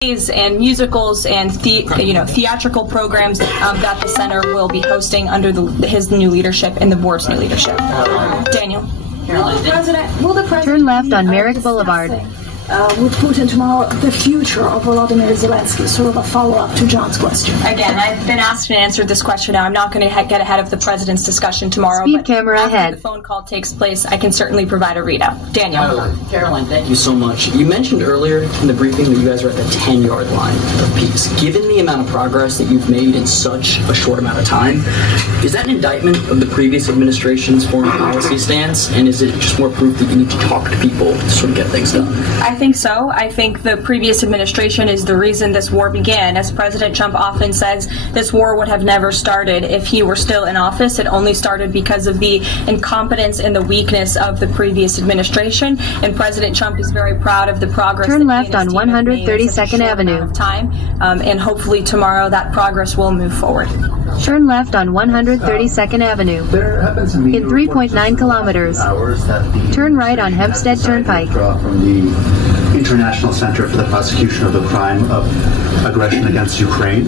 and musicals and theatrical programs that the center will be hosting under his new leadership and the board's new leadership. Daniel. Will the president Turn left on Merrick Boulevard. With Putin tomorrow, the future of Volodymyr Zelensky, sort of a follow-up to John's question? Again, I've been asked and answered this question now. I'm not going to get ahead of the president's discussion tomorrow. Speed but camera after ahead. the phone call takes place, I can certainly provide a readout. Daniel. Caroline, thank you so much. You mentioned earlier in the briefing that you guys are at the 10-yard line of peace. Given the amount of progress that you've made in such a short amount of time, is that an indictment of the previous administration's foreign policy stance? And is it just more proof that you need to talk to people to sort of get things done? I think so. I think the previous administration is the reason this war began. As President Trump often says, this war would have never started if he were still in office. It only started because of the incompetence and the weakness of the previous administration. And President Trump is very proud of the progress. Turn that left he and on his team have made in such a 132nd short Avenue. amount of time. And hopefully tomorrow that progress will move forward. Turn left on 132nd Avenue. In 3.9 kilometers. Turn right on Hempstead Turnpike. From the International Center for the Prosecution of the Crime of Aggression Against Ukraine,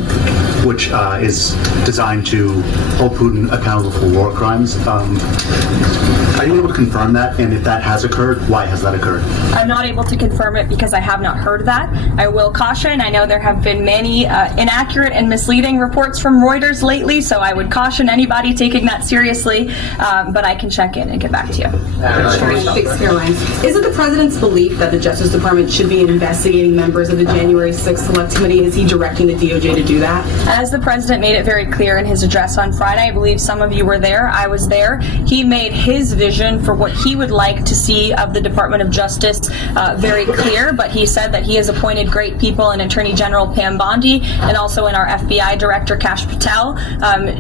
which is designed to hold Putin accountable for war crimes. Are you able to confirm that? And if that has occurred, why has that occurred? I'm not able to confirm it because I have not heard that. I will caution, I know there have been many inaccurate and misleading reports from Reuters lately, so I would caution anybody taking that seriously, but I can check in and get back to you. Thanks, Caroline. Is it the president's belief that the Justice Department should be investigating members of the January 6th Select Committee? Is he directing the DOJ to do that? As the president made it very clear in his address on Friday, I believe some of you were there, I was there, he made his vision for what he would like to see of the Department of Justice very clear, but he said that he has appointed great people in Attorney General Pam Bondi and also in our FBI Director Kash Patel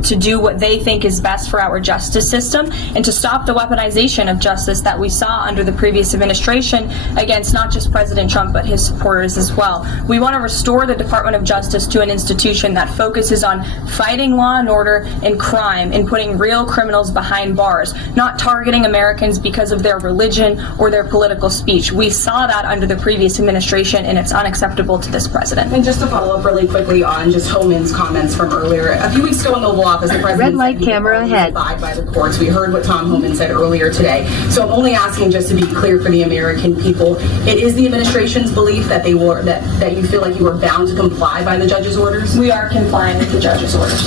to do what they think is best for our justice system and to stop the weaponization of justice that we saw under the previous administration against not just President Trump but his supporters as well. We want to restore the Department of Justice to an institution that focuses on fighting law and order and crime and putting real criminals behind bars, not targeting Americans because of their religion or their political speech. We saw that under the previous administration, and it's unacceptable to this president. And just to follow up really quickly on just Homan's comments from earlier, a few weeks ago in the Oval Office, the president Red light said he camera would only ahead. abide by the courts. We heard what Tom Homan said earlier today. So I'm only asking just to be clear for the American people. It is the administration's belief that that you feel like you were bound to comply by the judge's orders? We are complying with the judge's orders.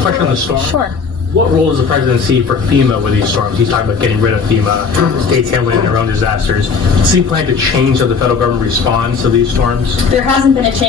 Question on the storm. Sure. What role does the president see for FEMA with these storms? He's talking about getting rid of FEMA, states handling their own disasters. Does he plan to change how the federal government responds to these storms? There hasn't been a change